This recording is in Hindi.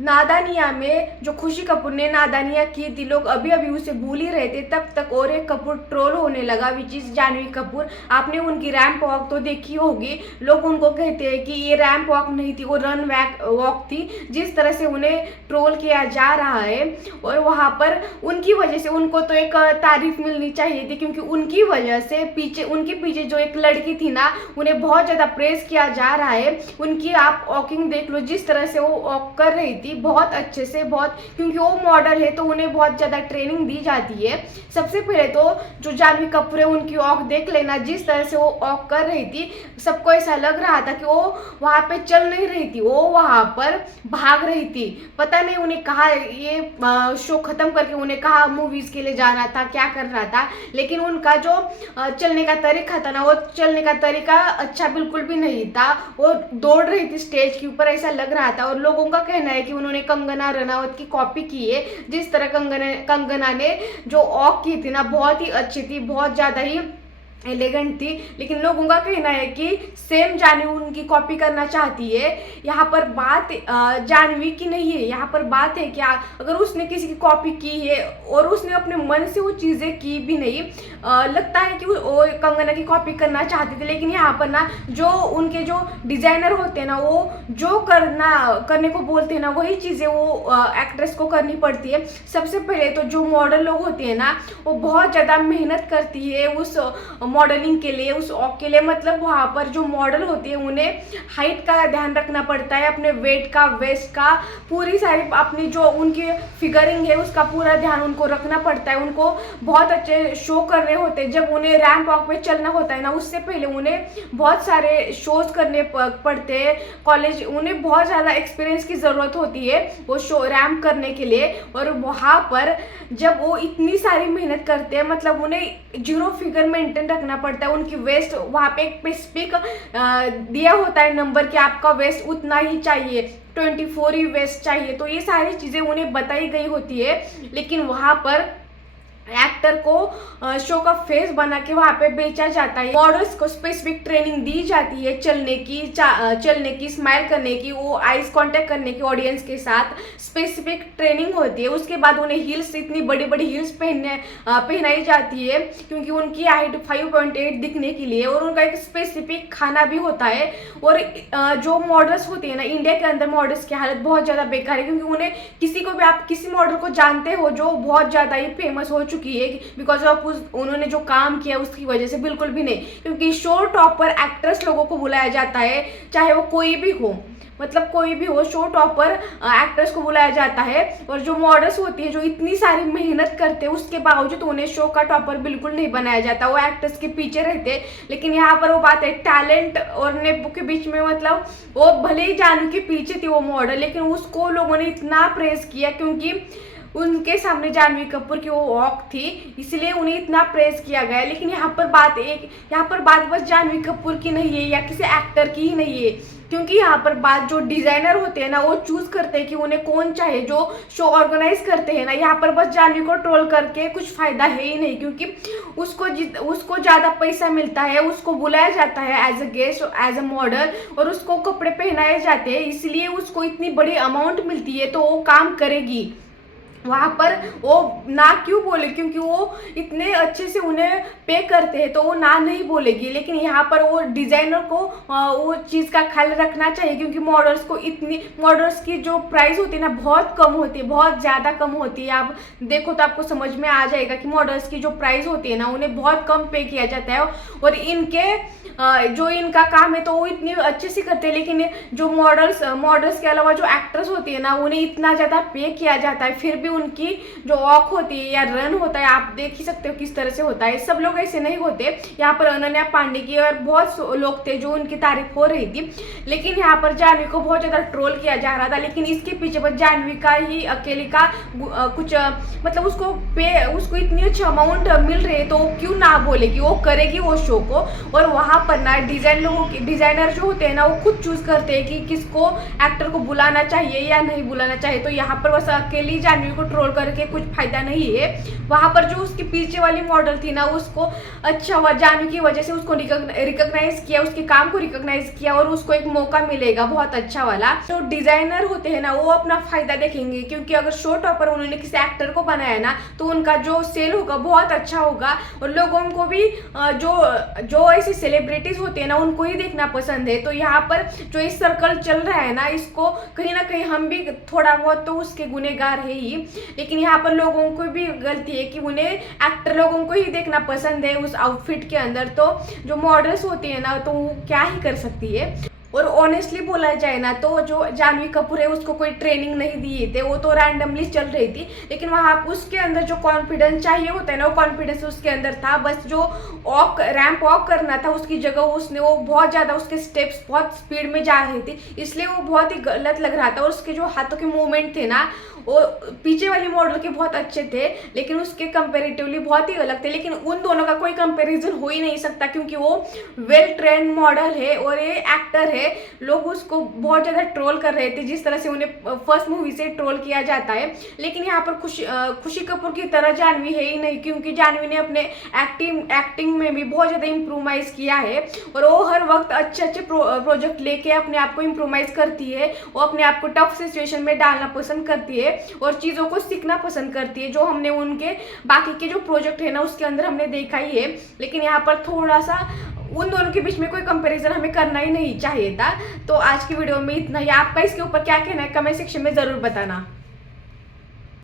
नादानिया में जो खुशी कपूर ने नादानिया की थी, लोग अभी अभी उसे भूल ही रहे थे, तब तक और एक कपूर ट्रोल होने लगा, विच इज जानवी कपूर। आपने उनकी रैंप वॉक तो देखी होगी। लोग उनको कहते हैं कि ये रैंप वॉक नहीं थी, वो रन वॉक थी। जिस तरह से उन्हें ट्रोल किया जा रहा है, और वहाँ पर उनकी वजह से उनको तो एक तारीफ मिलनी चाहिए थी, क्योंकि उनकी वजह से उनके पीछे जो एक लड़की थी ना, उन्हें बहुत ज़्यादा प्रेस किया जा रहा है। उनकी आप वॉकिंग देख लो, जिस तरह से वो वॉक कर रही थी बहुत अच्छे से, बहुत, क्योंकि वो मॉडल है तो उन्हें बहुत ज़्यादा ट्रेनिंग दी जाती है। सबसे पहले तो जो जानवी कपूर है उनकी वॉक देख लेना, जिस तरह से वो वॉक कर रही थी, सबको ऐसा लग रहा था कि वो वहाँ पे चल नहीं रही थी, वो वहाँ पर भाग रही थी। पता नहीं उन्हें कहा, ये शो खत्म करके उन्हें कहा मूवीज के लिए जाना था, क्या कर रहा था, लेकिन उनका जो चलने का तरीका था ना, वो चलने का तरीका अच्छा बिल्कुल भी नहीं था। वो दौड़ रही थी स्टेज के ऊपर, ऐसा लग रहा था। और लोगों का कहना है कि उन्होंने कंगना रनावत की कॉपी की है। जिस तरह कंगना ने जो वॉक की थी ना, बहुत ही अच्छी थी, बहुत ज़्यादा ही एलिगेंट थी, लेकिन लोगों का कहना है कि सेम जानवी उनकी कॉपी करना चाहती है। यहाँ पर बात जानवी की नहीं है, यहाँ पर बात है क्या, अगर उसने किसी की कॉपी की है और उसने अपने मन से वो चीज़ें की भी नहीं, लगता है कि वो कंगना की कॉपी करना चाहती थी, लेकिन यहाँ पर ना जो उनके जो डिज़ाइनर होते हैं ना, वो जो करने को बोलते हैं ना, वही चीज़ें वो एक्ट्रेस को करनी पड़ती है। सबसे पहले तो जो मॉडल लोग होते हैं ना, वो बहुत ज़्यादा मेहनत करती है उस मॉडलिंग के लिए, उस वॉक के लिए। मतलब वहाँ पर जो मॉडल होती है उन्हें हाइट का ध्यान रखना पड़ता है, अपने वेट का, वेस्ट का, पूरी सारी अपनी जो उनकी फिगरिंग है उसका पूरा ध्यान उनको रखना पड़ता है। उनको बहुत अच्छे शो करने होते हैं। जब उन्हें रैंप वॉक पे चलना होता है ना, उससे पहले उन्हें बहुत सारे शोज करने पड़ते हैं। कॉलेज, उन्हें बहुत ज़्यादा एक्सपीरियंस की ज़रूरत होती है वो शो रैंप करने के लिए। और वहाँ पर जब वो इतनी सारी मेहनत करते हैं, मतलब उन्हें जीरो फिगर मेंटेन रखना पड़ता है। उनकी वेस्ट वहाँ पे एक स्पेसिफिक दिया होता है नंबर कि आपका वेस्ट उतना ही चाहिए, 24 ही वेस्ट चाहिए। तो ये सारी चीज़ें उन्हें बताई गई होती है, लेकिन वहाँ पर एक्टर को शो का फेस बना के वहाँ पे बेचा जाता है। मॉडल्स को स्पेसिफिक ट्रेनिंग दी जाती है, चलने की, स्माइल करने की, वो आइज कांटेक्ट करने की ऑडियंस के साथ स्पेसिफिक ट्रेनिंग होती है। उसके बाद उन्हें हिल्स, इतनी बड़ी बड़ी हिल्स पहनाई जाती है, क्योंकि उनकी हाइट 5.8 दिखने के लिए। और उनका एक स्पेसिफिक खाना भी होता है। और जो मॉडल्स होती है ना, इंडिया के अंदर मॉडल्स की हालत बहुत ज़्यादा बेकार है, क्योंकि उन्हें किसी को भी, आप किसी मॉडल को जानते हो जो बहुत ज़्यादा ही फेमस हो चुकी है बिकॉज ऑफ उन्होंने जो काम किया उसकी वजह से, बिल्कुल भी नहीं। क्योंकि शो टॉपर एक्ट्रेस लोगों को बुलाया जाता है, चाहे वो कोई भी हो, मतलब कोई भी हो, शो टॉपर एक्ट्रेस को बुलाया जाता है। और जो मॉडल्स होती है, जो इतनी सारी मेहनत करते हैं, उसके बावजूद उन्हें शो का टॉपर बिल्कुल नहीं बनाया जाता, वो एक्ट्रेस के पीछे रहते। लेकिन यहाँ पर वो बात है टैलेंट और नेपो के बीच में, मतलब वो भले ही जानवी के पीछे थी वो मॉडल, लेकिन उसको लोगों ने इतना प्रेज किया, क्योंकि उनके सामने जानवी कपूर की वो वॉक थी, इसलिए उन्हें इतना प्रेज किया गया। लेकिन यहाँ पर बात बस जानवी कपूर की नहीं है या किसी एक्टर की ही नहीं है, क्योंकि यहाँ पर बात जो डिजाइनर होते हैं ना, वो चूज करते हैं कि उन्हें कौन चाहे। जो शो ऑर्गेनाइज करते हैं ना, यहाँ पर बस जानवी को ट्रोल करके कुछ फायदा है ही नहीं, क्योंकि उसको ज़्यादा पैसा मिलता है, उसको बुलाया जाता है as a guest, as a model, और उसको कपड़े पहनाए जाते हैं, इसलिए उसको इतनी बड़ी अमाउंट मिलती है, तो वो काम करेगी। वहाँ पर वो ना क्यों बोले, क्योंकि वो इतने अच्छे से उन्हें पे करते हैं, तो वो ना नहीं बोलेगी। लेकिन यहाँ पर वो डिज़ाइनर को वो चीज़ का ख्याल रखना चाहिए, क्योंकि मॉडल्स की जो प्राइस होती है ना, बहुत कम होती है, बहुत ज़्यादा कम होती है। आप देखो तो आपको समझ में आ जाएगा कि मॉडल्स की जो प्राइस होती है ना, उन्हें बहुत कम पे किया जाता है। और जो इनका काम है तो वो इतनी अच्छे से करते हैं, लेकिन जो मॉडल्स के अलावा जो एक्ट्रेस होती है ना, उन्हें इतना ज़्यादा पे किया जाता है, फिर भी उनकी जो वॉक होती है या रन होता है, आप देख ही सकते हो किस तरह से होता है। सब लोग ऐसे नहीं होते। यहाँ पर अनन्या पांडे की और बहुत लोग थे जो उनकी तारीफ हो रही थी, लेकिन यहाँ पर जानवी को बहुत ज़्यादा ट्रोल किया जा रहा था। लेकिन इसके पीछे बस जानवी का ही अकेले का कुछ, मतलब उसको इतनी अच्छी अमाउंट मिल रही है, तो वो क्यों ना बोलेगी, वो करेगी वो शो को। और वहाँ पर ना डिजाइनर जो होते हैं ना, वो खुद चूज करते हैं कि किसको एक्टर को बुलाना चाहिए या नहीं बुलाना चाहिए। तो यहाँ पर बस अकेली जानवी को को ट्रोल करके कुछ फायदा नहीं है। वहाँ पर जो उसके पीछे वाली मॉडल थी ना, उसको अच्छा हुआ जानवी की वजह से उसको रिकॉग्नाइज किया, उसके काम को रिकॉग्नाइज किया और उसको एक मौका मिलेगा बहुत अच्छा वाला। तो डिजाइनर होते हैं ना, वो अपना फायदा देखेंगे, क्योंकि अगर शो टॉपर उन्होंने किसी एक्टर को बनाया ना तो उनका जो सेल होगा बहुत अच्छा होगा और लोगों को भी जो जो ऐसे सेलिब्रिटीज होते हैं ना उनको ही देखना पसंद है। तो यहाँ पर जो इस सर्कल चल रहा है ना, इसको कहीं ना कहीं हम भी थोड़ा बहुत तो उसके गुनहगार है ही, लेकिन यहाँ पर लोगों को भी गलती है कि उन्हें एक्टर लोगों को ही देखना पसंद है उस आउटफिट के अंदर। तो जो मॉडल्स होती है ना, तो वो क्या ही कर सकती है। और ऑनेस्टली बोला जाए ना, तो जो जानवी कपूर है उसको कोई ट्रेनिंग नहीं दिए थे, वो तो रैंडमली चल रही थी, लेकिन वहाँ उसके अंदर जो कॉन्फिडेंस चाहिए होता है ना, वो कॉन्फिडेंस उसके अंदर था। बस जो रैंप वॉक करना था उसकी जगह उसने वो बहुत ज़्यादा उसके स्टेप्स बहुत स्पीड में जा रही थी, इसलिए वो बहुत ही गलत लग रहा था। और उसके जो हाथों के मूवमेंट थे ना, वो पीछे वाली मॉडल के बहुत अच्छे थे, लेकिन उसके कंपेरेटिवली बहुत ही अलग थे। लेकिन उन दोनों का कोई कंपैरिजन हो ही नहीं सकता, क्योंकि वो वेल ट्रेंड मॉडल है और ये एक्टर है। लोग उसको बहुत ज़्यादा ट्रोल कर रहे थे, जिस तरह से उन्हें फर्स्ट मूवी से ट्रोल किया जाता है। लेकिन यहाँ पर खुशी कपूर की तरह जानवी है ही नहीं, क्योंकि जानवी ने अपने एक्टिंग में भी बहुत ज़्यादा इम्प्रूवाइज किया है और वो हर वक्त अच्छे प्रोजेक्ट लेके अपने आप को इम्प्रूवाइज करती है। वो अपने आप को टफ सिचुएशन में डालना पसंद करती है और चीज़ों को सीखना पसंद करती है, जो हमने उनके बाकी के जो प्रोजेक्ट है ना उसके अंदर हमने देखा ही है। लेकिन यहाँ पर थोड़ा सा उन दोनों के बीच में कोई कंपैरिजन हमें करना ही नहीं चाहिए था। तो आज की वीडियो में इतना ही। आपका इसके ऊपर क्या कहना है कमेंट सेक्शन में ज़रूर बताना।